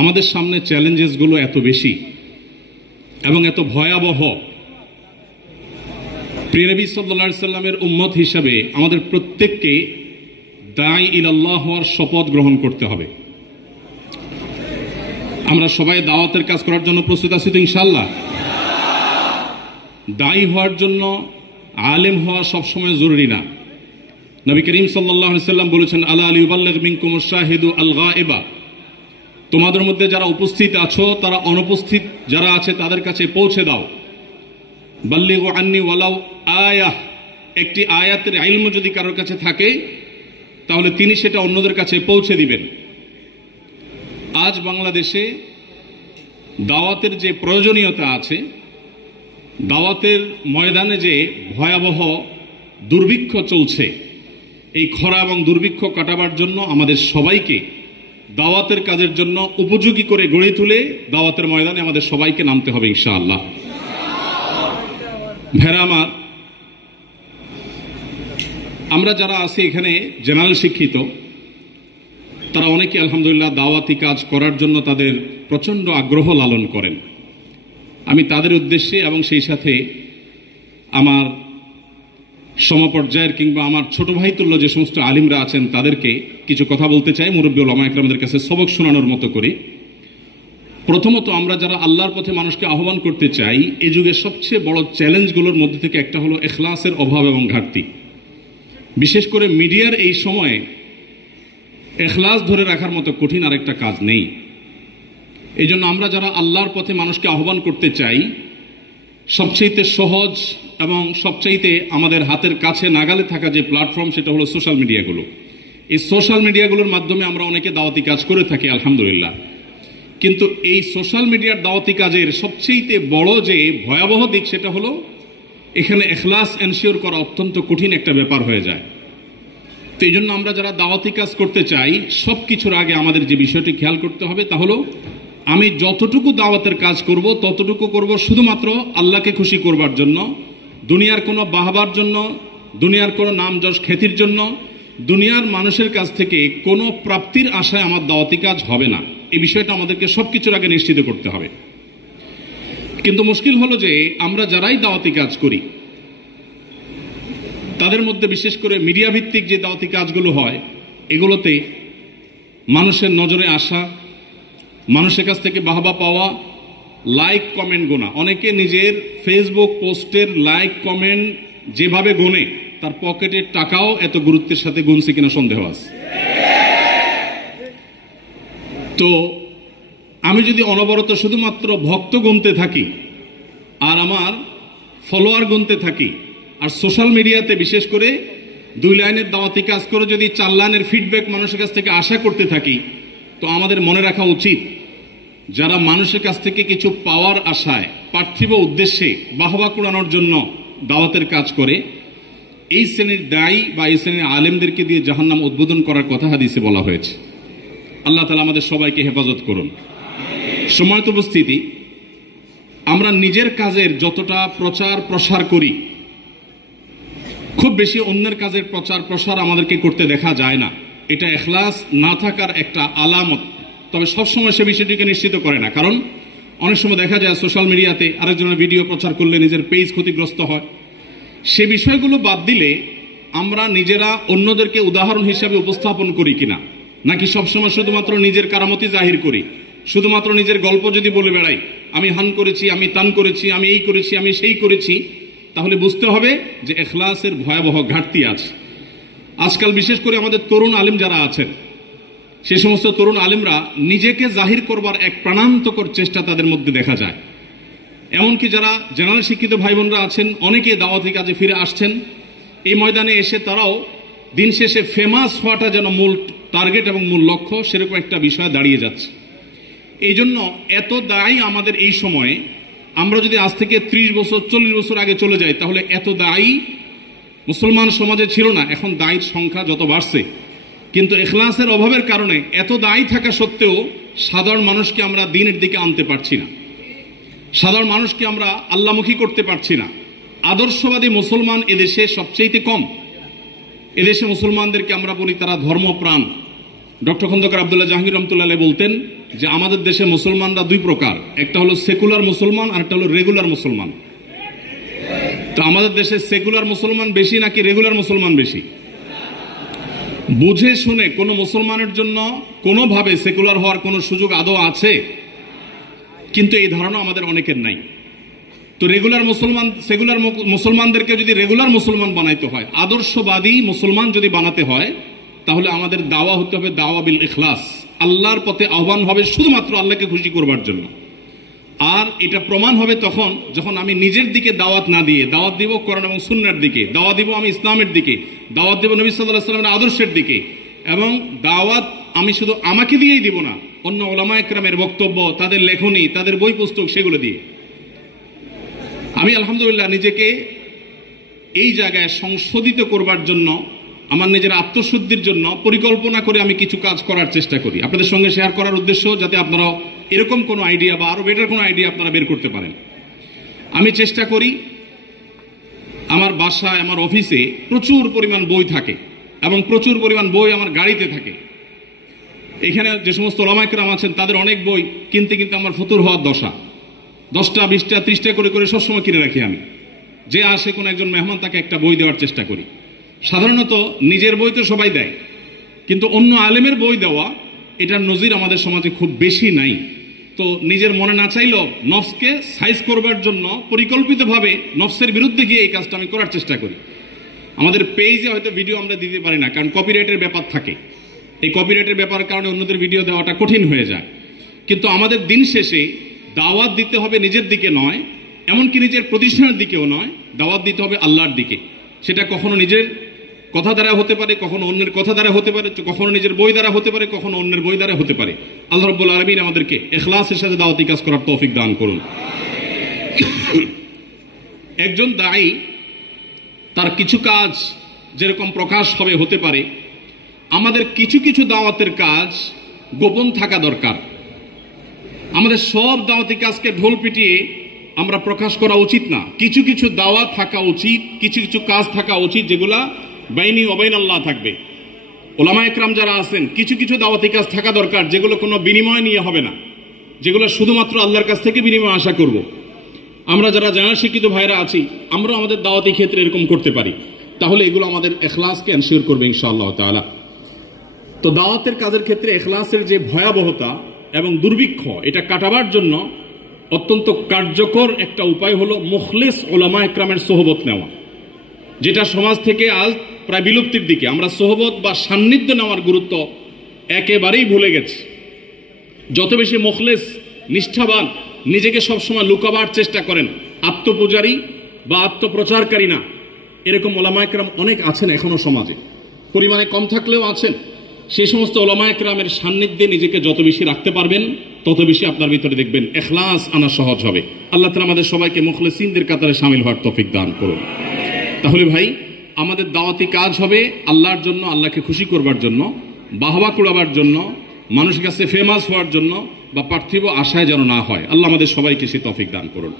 আমাদের সামনে চ্যালেঞ্জেসগুলো এত বেশি এবং এত ভয়াবহ। প্রিয় নবী সাল্লাল্লাহু আলাইহি সাল্লামের উম্মত হিসাবে আমাদের প্রত্যেককে দাঈ ইলাল্লাহ হওয়ার শপথ গ্রহণ করতে হবে। আমরা সবাই দাওয়াতের কাজ করার জন্য প্রস্তুত আছি তো ইনশাআল্লাহ? দায়ী হওয়ার জন্য আলেম হওয়া সবসময় জরুরি না। নবী করিম সাল্লাল্লাহু আলাইহি সাল্লাম বলেছেন, আলা লিউবাল্লিগ মিনকুমুশ শাহিদু আল গায়বা, তোমাদের মধ্যে যারা উপস্থিত আছো তারা অনুপস্থিত যারা আছে তাদের কাছে পৌঁছে দাও। বাল্লিগু আন্নি ওয়ালাউ আয়াহ, একটি আয়াতের ইলম যদি কারোর কাছে থাকে তাহলে তিনি সেটা অন্যদের কাছে পৌঁছে দিবেন। আজ বাংলাদেশে দাওয়াতের যে প্রয়োজনীয়তা আছে, দাওয়াতের ময়দানে যে ভয়াবহ দুর্ভিক্ষ চলছে, এই খরা এবং দুর্ভিক্ষ কাটাবার জন্য আমাদের সবাইকে দাওয়াতের কাজের জন্য উপযোগী করে গড়ে তুলে দাওয়াতের ময়দানে আমাদের সবাইকে নামতে হবে ইনশাআল্লাহ। ভাইরা আমার, আমরা যারা আছি এখানে জেনারেল শিক্ষিত, তারা অনেকে আলহামদুলিল্লাহ দাওয়াতি কাজ করার জন্য তাদের প্রচণ্ড আগ্রহ লালন করেন। আমি তাদের উদ্দেশ্যে এবং সেই সাথে আমার সমপর্যায়ের কিংবা আমার ছোট ভাই তুল্য যে সমস্ত আলিমরা আছেন তাদেরকে কিছু কথা বলতে চাই, মুরব্বী উলামা ইকরামদের কাছে সবক শোনানোর মতো করে। প্রথমত, আমরা যারা আল্লাহর পথে মানুষকে আহ্বান করতে চাই, এই যুগের সবচেয়ে বড় চ্যালেঞ্জগুলোর মধ্যে থেকে একটা হলো ইখলাসের অভাব এবং ঘাটতি। বিশেষ করে মিডিয়ার এই সময়ে ইখলাস ধরে রাখার মতো কঠিন আরেকটা কাজ নেই। এই জন্য আমরা যারা আল্লাহর পথে মানুষকে আহ্বান করতে চাই, সবচাইতে সহজ এবং সবচাইতে আমাদের হাতের কাছে নাগালে থাকা যে প্ল্যাটফর্ম, সেটা হলো সোশ্যাল মিডিয়াগুলো। এই সোশ্যাল মিডিয়াগুলোর মাধ্যমে আমরা অনেকে দাওয়াতি কাজ করে থাকি আলহামদুলিল্লাহ। কিন্তু এই সোশ্যাল মিডিয়ার দাওয়াতি কাজের সবচাইতে বড় যে ভয়াবহ দিক, সেটা হলো এখানে ইখলাস এনশিওর করা অত্যন্ত কঠিন একটা ব্যাপার হয়ে যায়। তো এই জন্য আমরা যারা দাওয়াতি কাজ করতে চাই, সব কিছুর আগে আমাদের যে বিষয়টি খেয়াল করতে হবে তা হলো, আমি যতটুকু দাওয়াতের কাজ করব ততটুকু করব শুধুমাত্র আল্লাহকে খুশি করবার জন্য, দুনিয়ার কোনো বাহবার জন্য, দুনিয়ার কোনো নাম যশ খ্যাতির জন্য, দুনিয়ার মানুষের কাছ থেকে কোনো প্রাপ্তির আশায় আমার দাওয়াতি কাজ হবে না। এই বিষয়টা আমাদেরকে সব কিছুর আগে নিশ্চিত করতে হবে। কিন্তু মুশকিল হলো যে আমরা যারাই দাওয়াতি কাজ করি, তাদের মধ্যে বিশেষ করে মিডিয়া ভিত্তিক যে দাওয়াতি কাজগুলো হয়, এগুলোতে মানুষের নজরে আসা, মানুষের কাছ থেকে বাহবা পাওয়া, লাইক কমেন্ট গোনা। অনেকে নিজের ফেসবুক পোস্টের লাইক কমেন্ট যেভাবে গোনে, তার পকেটের টাকাও এত গুরুত্বের সাথে গুনছে কিনা সন্দেহ আছে। তো আমি যদি অনবরত শুধুমাত্র ভক্ত গুনতে থাকি আর আমার ফলোয়ার গুনতে থাকি, আর সোশ্যাল মিডিয়াতে বিশেষ করে 2 লাইনের দাওয়াতি কাজ করে যদি 4 লাইনের ফিডব্যাক মানুষের কাছ থেকে আশা করতে থাকি, তো আমাদের মনে রাখা উচিত, যারা মানুষের কাছ থেকে কিছু পাওয়ার আশায়, পার্থিব উদ্দেশ্যে বাহবা কুড়ানোর জন্য দাওয়াতের কাজ করে, এই শ্রেণীর দায়ী বা এই শ্রেণীর আলেমদেরকে দিয়ে জাহান্নাম উদ্বোধন করার কথা হাদিসে বলা হয়েছে। আল্লাহ তাআলা আমাদের সবাইকে হেফাজত করুন। সম্মানিত উপস্থিতি, আমরা নিজের কাজের যতটা প্রচার প্রসার করি, খুব বেশি অন্যের কাজের প্রচার প্রসার আমাদেরকে করতে দেখা যায় না। এটা ইখলাস না থাকার একটা আলামত। তবে সবসময় সে বিষয়টিকে নিশ্চিত করে না, কারণ অনেক সময় দেখা যায় সোশ্যাল মিডিয়াতে আরেকজনের ভিডিও প্রচার করলে নিজের পেজ ক্ষতিগ্রস্ত হয়। সে বিষয়গুলো বাদ দিলে আমরা নিজেরা অন্যদেরকে উদাহরণ হিসাবে উপস্থাপন করি কিনা, নাকি সবসময় শুধুমাত্র নিজের কারামতি জাহির করি, শুধুমাত্র নিজের গল্প যদি বলে বেড়াই, আমি হান করেছি, আমি তান করেছি, আমি এই করেছি, আমি সেই করেছি, তাহলে বুঝতে হবে যে ইখলাসের ভয়াবহ ঘাটতি আছে। আজকাল বিশেষ করে আমাদের তরুণ আলেম যারা আছেন, সে সমস্ত তরুণ আলেমরা নিজেকে জাহির করবার এক প্রাণান্তকর চেষ্টা তাদের মধ্যে দেখা যায়। এমনকি যারা জেনারেল শিক্ষিত ভাই বোনরা আছেন, অনেকে দাওয়াতি কাজে ফিরে আসছেন, এই ময়দানে এসে তারাও দিন শেষে ফেমাস হওয়াটা যেন মূল টার্গেট এবং মূল লক্ষ্য, সেরকম একটা বিষয় দাঁড়িয়ে যাচ্ছে। এই জন্য এত দায়ী আমাদের এই সময়ে, আমরা যদি আজ থেকে 30 বছর 40 বছর আগে চলে যাই, তাহলে এত দায়ী মুসলমান সমাজে ছিল না। এখন দায়ীর সংখ্যা যত বাড়ছে, কিন্তু ইখলাসের অভাবের কারণে এত দায়ী থাকা সত্ত্বেও সাধারণ মানুষকে আমরা দ্বীনের দিকে আনতে পারছি না, সাধারণ মানুষকে আমরা আল্লাহমুখী করতে পারছি না। আদর্শবাদী মুসলমান এদেশে সবচেয়ে কম। এদেশে মুসলমানদেরকে আমরা বলি তারা ধর্মপ্রাণ, ডক্টর খন্দকার আব্দুল্লাহ জাহাঙ্গীর রহমতুল্লাহ বলতেন যে আমাদের দেশে মুসলমানরা দুই প্রকার, একটা হলো সেকুলার মুসলমান আর একটা হলো রেগুলার মুসলমান। তো আমাদের দেশে সেকুলার মুসলমান বেশি নাকি রেগুলার মুসলমান বেশি? বুঝে শুনে কোনো মুসলমানের জন্য কোনোভাবে সেকুলার হওয়ার কোনো সুযোগ আদৌ আছে? কিন্তু এই ধারণা আমাদের অনেকের নাই। তো রেগুলার মুসলমান, সেকুলার মুসলমানদেরকে যদি রেগুলার মুসলমান বানাইতে হয়, আদর্শবাদী মুসলমান যদি বানাতে হয়, তাহলে আমাদের দাওয়া হতে হবে দাওয়া বিল ইখলাস, আল্লাহর পথে আহ্বান হবে শুধুমাত্র আল্লাহকে খুশি করবার জন্য। আর এটা প্রমাণ হবে তখন যখন আমি নিজের দিকে দাওয়াত না দিয়ে দাওয়াত দিব কোরআন এবং সুন্নাহর দিকে, দাওয়াত দিব আমি ইসলামের দিকে, দাওয়াত দিব নবী সাল্লাল্লাহু আলাইহি ওয়াসাল্লামের আদর্শের দিকে, এবং দাওয়াত আমি শুধু আমাকে দিয়েই দিব না, অন্য উলামায়ে কেরামের বক্তব্য, তাদের লেখনী, তাদের বই পুস্তক, সেগুলো দিয়ে। আমি আলহামদুলিল্লাহ নিজেকে এই জায়গায় সংশোধিত করবার জন্য, আমার নিজের আত্মশুদ্ধির জন্য পরিকল্পনা করে আমি কিছু কাজ করার চেষ্টা করি, আপনাদের সঙ্গে শেয়ার করার উদ্দেশ্য যাতে আপনারা এরকম কোনো আইডিয়া বা আরো বেটার কোনো আইডিয়া আপনারা বের করতে পারেন। আমি চেষ্টা করি, আমার বাসায়, আমার অফিসে প্রচুর পরিমাণ বই থাকে এবং প্রচুর পরিমাণ বই আমার গাড়িতে থাকে। এখানে যে সমস্ত উলামায়ে কেরাম আছেন তাদের অনেক বই কিনতে কিনতে আমার ফতুর হওয়ার দশা, 10টা 20টা 30টা করে করে সবসময় কিনে রাখি। আমি যে আসে কোনো একজন মেহমান তাকে একটা বই দেওয়ার চেষ্টা করি। সাধারণত নিজের বই তো সবাই দেয়, কিন্তু অন্য আলেমের বই দেওয়া, এটার নজির আমাদের সমাজে খুব বেশি নাই। তো নিজের মনে না চাইলেও নফসকে সাইজ করবার জন্য পরিকল্পিতভাবে নফসের বিরুদ্ধে গিয়ে এই কাজটা আমি করার চেষ্টা করি। আমাদের পেজে হয়তো ভিডিও আমরা দিতে পারি না, কারণ কপিরাইটের ব্যাপার থাকে। এই কপিরাইটের ব্যাপারের কারণে অন্যদের ভিডিও দেওয়াটা কঠিন হয়ে যায়। কিন্তু আমাদের দিন শেষে দাওয়াত দিতে হবে নিজের দিকে নয়, এমনকি নিজের প্রতিষ্ঠানের দিকেও নয়, দাওয়াত দিতে হবে আল্লাহর দিকে। সেটা কখনো নিজের কথা দ্বারা হতে পারে, কখনো অন্যের কথা দ্বারা হতে পারে, কখনো নিজের বই দ্বারা হতে পারে, কখনো অন্যের বই দ্বারা হতে পারে। আল্লাহ রাব্বুল আলামিন আমাদেরকে ইখলাসের সাথে দাওয়াতি কাজ করার তৌফিক দান করুন। একজন দায়ী তার কিছু কাজ যেরকম প্রকাশ হবে হতে পারে, আমাদের কিছু কিছু দাওয়াতের কাজ গোপন থাকা দরকার। আমাদের সব দাওয়াতি কাজকে ঢোল পিটিয়ে আমরা প্রকাশ করা উচিত না। কিছু কিছু দাওয়াত থাকা উচিত, কিছু কিছু কাজ থাকা উচিত যেগুলা বাইনি ওয়াবাইন আল্লাহ থাকবে। উলামায়ে কেরাম যারা আছেন, কিছু কিছু দাওয়াতি কাজ থাকা দরকার যেগুলো কোনো বিনিময় নিয়ে হবে না, যেগুলো শুধুমাত্র আল্লাহর কাছ থেকে বিনিময় আশা করব। আমরা যারা জানা শিক্ষিত ভাইরা আছি, আমরা আমাদের দাওয়াতি ক্ষেত্রে এরকম করতে পারি, তাহলে এগুলো আমাদের ইখলাসকে এনশিওর করবে ইনশাআল্লাহ তাআলা। তো দাওয়াতের কাজের ক্ষেত্রে ইখলাসের যে ভয়াবহতা এবং দুর্ভিক্ষ, এটা কাটাবার জন্য অত্যন্ত কার্যকর একটা উপায় হলো মুখলিস উলামায়ে কেরামের সোহবত নেওয়া, যেটা সমাজ থেকে আজ প্রায় বিলুপ্তির দিকে। আমরা সোহবত বা সান্নিধ্য নেওয়ার গুরুত্ব একেবারেই ভুলে গেছি। যত বেশি মুখলিস, নিষ্ঠাবান, নিজেকে সবসময় লুকাবার চেষ্টা করেন, আত্মপূজারী বা আত্মপ্রচারকারী না, এরকম উলামায়ে কেরাম অনেক আছেন এখনো সমাজে, পরিমাণে কম থাকলেও আছেন। সেই সমস্ত উলামায়ে কেরামের সান্নিধ্যে নিজেকে যত বেশি রাখতে পারবেন, তত বেশি আপনার ভিতরে দেখবেন ইখলাস আনা সহজ হবে। আল্লাহ তাআলা আমাদের সবাইকে মুখলিসিনদের কাতারে শামিল হওয়ার তৌফিক দান করুন। তাহলে ভাই, আমাদের দাওয়াতি কাজ হবে আল্লাহর জন্য, আল্লাহকে খুশি করবার জন্য, বাহবা কুড়াবার জন্য, মানুষের কাছে ফেমাস হওয়ার জন্য বা পার্থিব আশায় যেন না হয়। আল্লাহ আমাদের সবাইকে সে তৌফিক দান করুন।